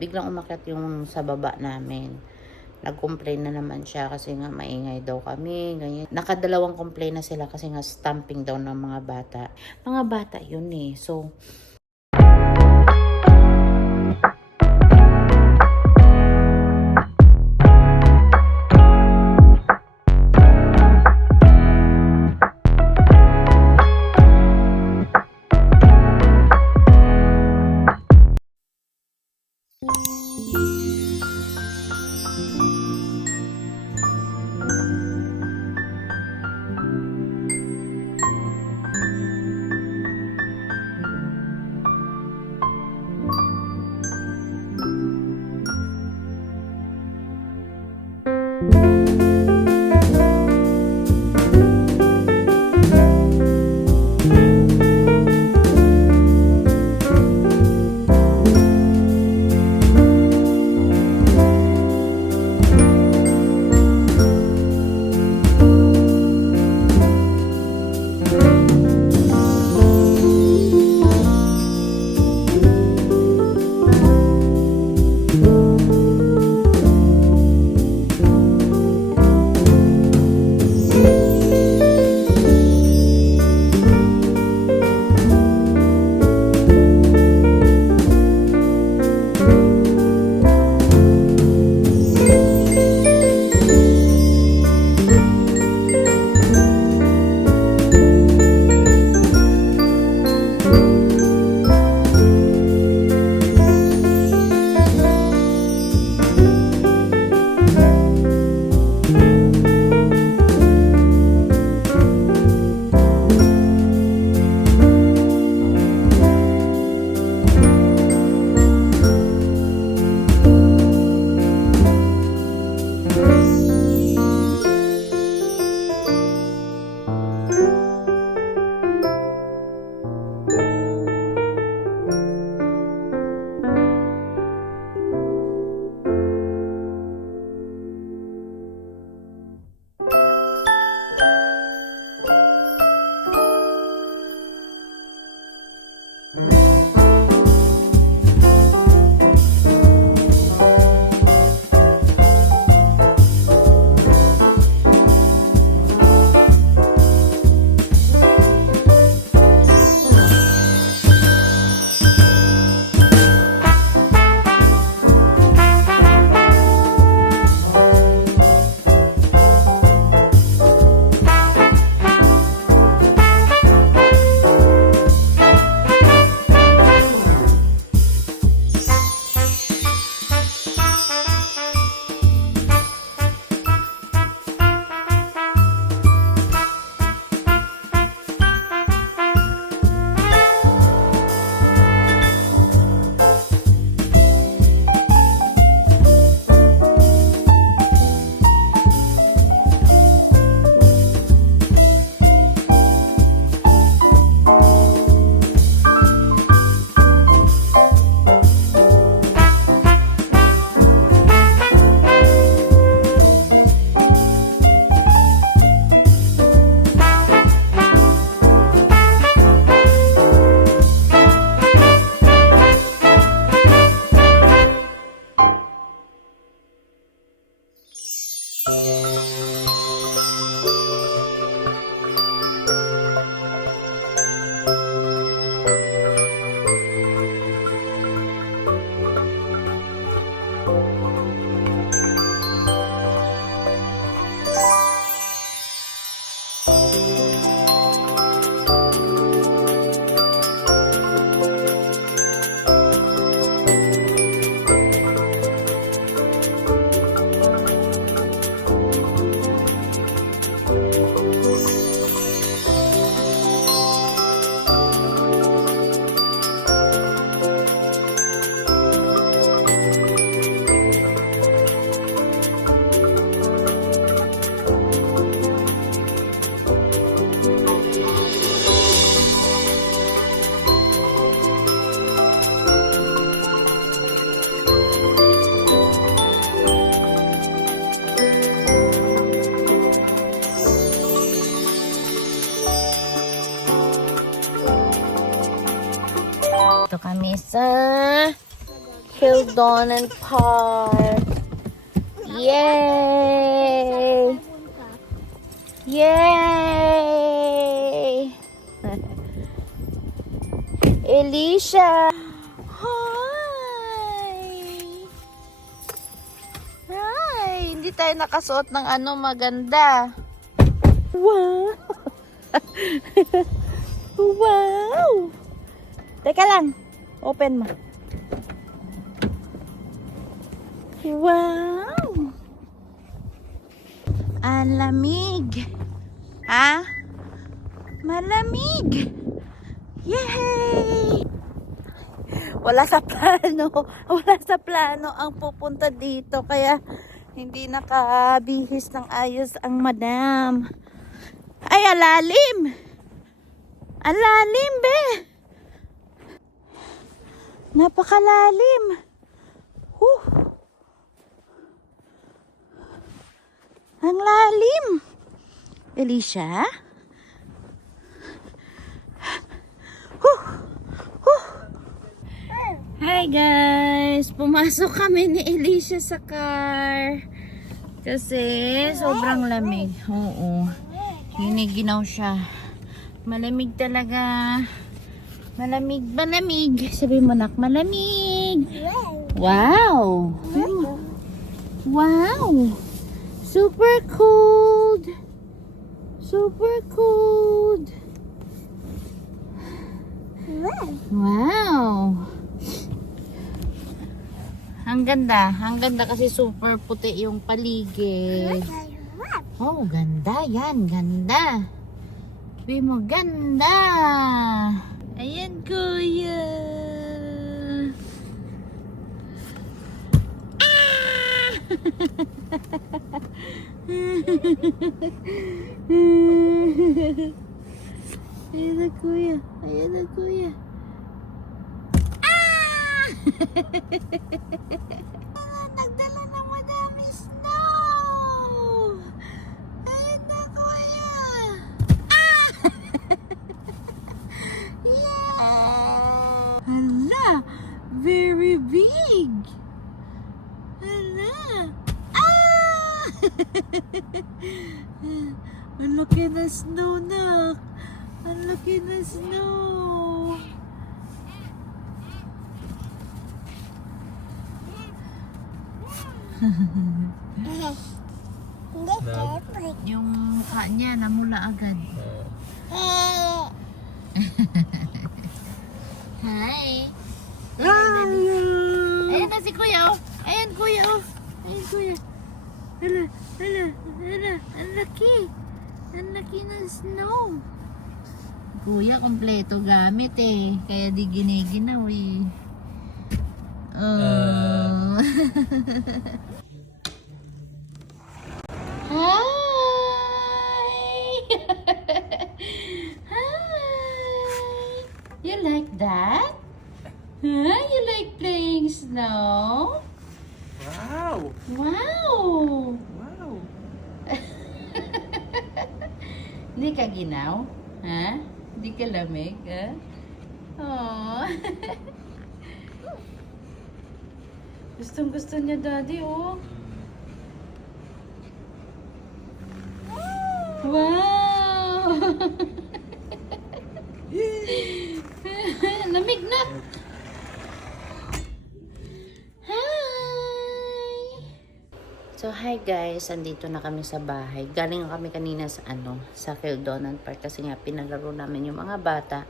Biglang umakyat yung sa baba namin. Nag-complain na naman siya kasi nga maingay daw kami, ganyan. Nakadalawang complain na sila kasi nga stamping daw ng mga bata. Mga bata yun eh. So, Dito kami sa Kildonan Park. Yay! Yay! Alicia! Hi! Hi! Hindi tayo nakasuot ng ano maganda. Wow! Wow! Teka lang. Open mo. Wow! Ang lamig. Ha? Malamig. Yay! Wala sa plano. Wala sa plano ang pupunta dito. Kaya hindi nakabihis ng ayos ang madam. Ay, alalim. Alalim, be. Napakalalim. Ang lalim. Alicia? Hi guys! Pumasok kami ni Alicia sa car. Kasi sobrang lamig. Oo. Hiniginaw siya. Malamig talaga. Malamig, malamig. Sabi mo nak, malamig. Wow! Wow! Super cold! Super cold! Wow! Ang ganda. Ang ganda kasi super puti yung paligid. Oh, ganda yan. Ganda. Sabi mo, ganda. Ayan, kuya. Ah! Ayan na, kuya. Ayan na, kuya. Ah! Nagdala ng madami snow. Ayan na, kuya. Ah! Yeah! Hala, very big. Hala. Ah! Ang laki na snow, nak. Ang laki na snow. Yung mukha niya namula agad. Hi. Ayan na si kuya. Ayan kuya. Ayan kuya. Hala, hala, hala. Ang laki. Ang laki ng snow. Kuya, kompleto gamit eh. Kaya di giniginaw eh. Oh. Hi! Hi! You like that? Huh? You like playing snow? Wow! Wow! Wow! Hindi ka ginaw? Ha? Hindi ka lamig? Ha? Oh. Gustong gusto niya daddy, oh. Wow! Lamig na! Hi! So, hi guys. Andito na kami sa bahay. Galing kami kanina sa sa Kildonan Park kasi nga pinalaro namin yung mga bata.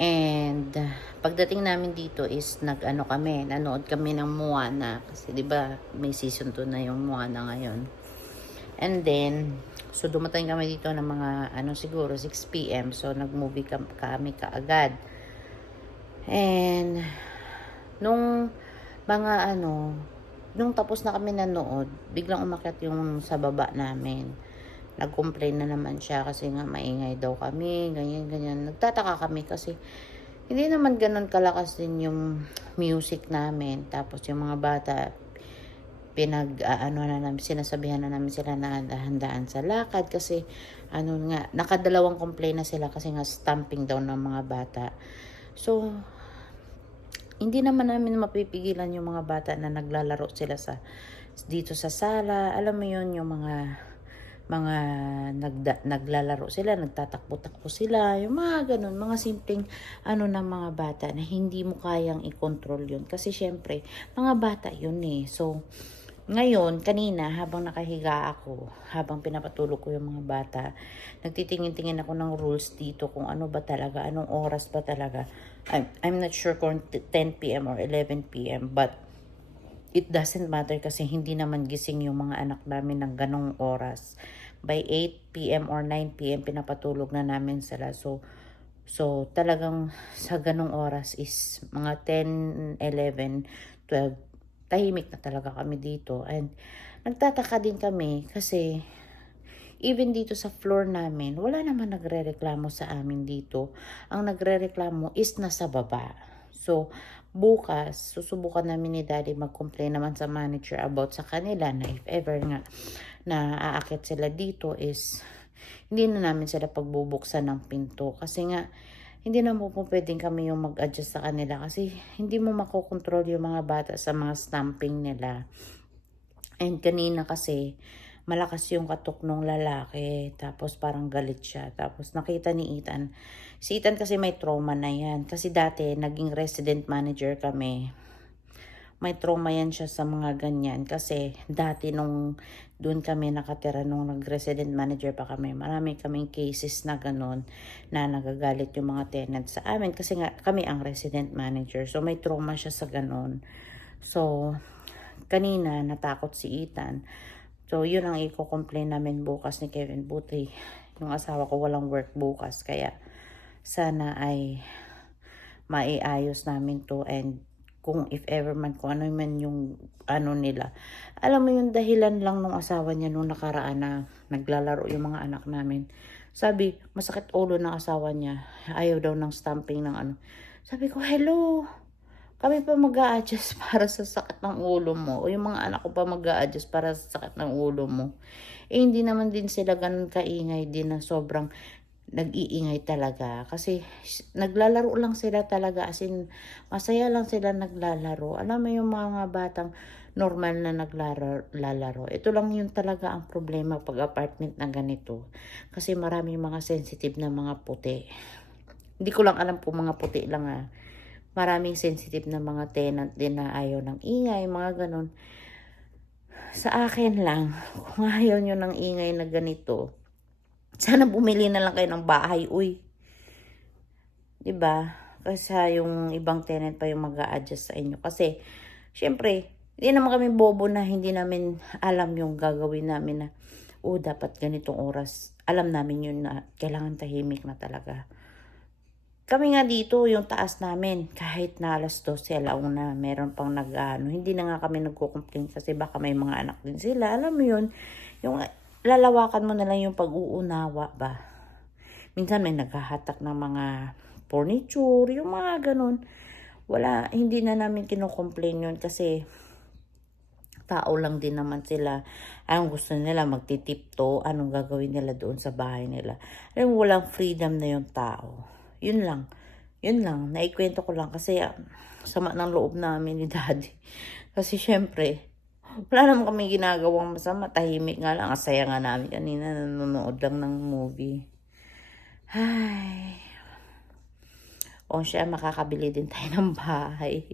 And pagdating namin dito is nanood kami ng Moana kasi 'di ba may season 2 na yung Moana ngayon. And then so dumating kami dito ng mga siguro 6 PM. So nag-movie kami kaagad. And nung mga nung tapos na kami nanood, biglang umakyat yung sa baba namin. Nag-complain na naman siya kasi nga maingay daw kami, ganyan. Nagtataka kami kasi hindi naman ganun kalakas din yung music namin. Tapos yung mga bata, sinasabihan na namin sila na handaan sa lakad kasi nakadalawang complain na sila kasi nga stamping daw ng mga bata. So, hindi naman namin mapipigilan yung mga bata na naglalaro sila dito sa sala. Alam mo yun, yung mga naglalaro sila, nagtatakbo-takbo sila, yung mga ganun, mga simpleng ng mga bata na hindi mo kayang i-control yun. Kasi syempre, mga bata yun eh. So, ngayon, kanina, habang nakahiga ako, habang pinapatulog ko yung mga bata, nagtitingin-tingin ako ng rules dito kung ano ba talaga, anong oras ba talaga. I'm not sure kung 10 p.m. or 11 p.m. but it doesn't matter kasi hindi naman gising yung mga anak namin ng ganong oras. By 8 p.m. or 9 p.m. pinapatulog na namin sila. So talagang sa ganong oras is mga 10, 11, 12, tahimik na talaga kami dito. And nagtataka din kami kasi even dito sa floor namin, wala naman nagrereklamo sa amin dito. Ang nagrereklamo is nasa baba. So, bukas, susubukan namin ni Daddy mag-complain naman sa manager about sa kanila na if ever nga na aakit sila dito is hindi na namin sila pagbubuksan ng pinto. Kasi nga, hindi na po pwedeng kami yung mag-adjust sa kanila kasi hindi mo makokontrol yung mga bata sa mga stamping nila. And kanina kasi, malakas yung katok nung lalaki. Tapos parang galit siya. Tapos nakita ni Ethan. Si Ethan kasi may trauma na yan. Kasi dati, naging resident manager kami. May trauma yan siya sa mga ganyan. Kasi dati nung doon kami nakatira nung nag-resident manager pa kami, marami kaming cases na ganun na nagagalit yung mga tenants sa amin. Kasi nga kami ang resident manager. So may trauma siya sa ganun. So kanina natakot si Ethan. So yun ang i-complain namin bukas ni Kevin. Buti yung asawa ko walang work bukas. Kaya sana ay maiayos namin to, and kung if ever man, kung ano man yung nila. Alam mo yung dahilan lang nung asawa niya nung nakaraan na naglalaro yung mga anak namin. Sabi, masakit ulo ng asawa niya. Ayaw daw ng stamping ng Sabi ko, hello, kami pa mag-a-adjust para sa sakit ng ulo mo. O yung mga anak ko pa mag-a-adjust para sa sakit ng ulo mo. Eh, hindi naman din sila ganun kaingay din na sobrang nag-iingay talaga. Kasi naglalaro lang sila talaga. As in, masaya lang sila naglalaro. Alam mo yung mga batang normal na naglalaro. Ito lang yung talaga ang problema pag apartment na ganito. Kasi maraming mga sensitive na mga puti. Hindi ko lang alam kung mga puti lang Maraming sensitive na mga tenant din na ayaw ng ingay, mga ganun. Sa akin lang, kung ayaw nyo ng ingay na ganito, sana bumili na lang kayo ng bahay, uy. 'Di ba? Kasi yung ibang tenant pa yung mag-a-adjust sa inyo. Kasi, syempre, hindi naman kami bobo na hindi namin alam yung gagawin namin na, dapat ganitong oras. Alam namin yun na kailangan tahimik na talaga. Kami nga dito, yung taas namin, kahit na alas 12, alauna, meron pang hindi na nga kami nagko-complain kasi baka may mga anak din sila. Alam mo yun, yung lalawakan mo na lang yung pag-uunawa ba. Minsan may naghahatak ng mga furniture, yung mga ganun. Wala, hindi na namin kinocomplain yun kasi tao lang din naman sila. Ang gusto nila magtitipto, anong gagawin nila doon sa bahay nila. Alam mo, walang freedom na yung tao. Yun lang. Naikwento ko lang kasi sama ng loob namin ni Daddy. Kasi syempre, wala naman kami ginagawang masama. Tahimik nga lang. Asaya nga namin kanina. Nanonood lang ng movie. Ay. O siya, makakabili din tayo ng bahay.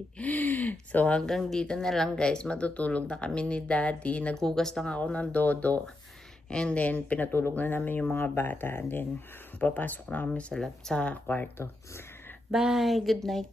So hanggang dito na lang guys. Matutulog na kami ni Daddy. Naghugas lang ako ng dodo. And then, pinatulog na namin yung mga bata. And then, papasok na kami sa kwarto. Bye! Good night!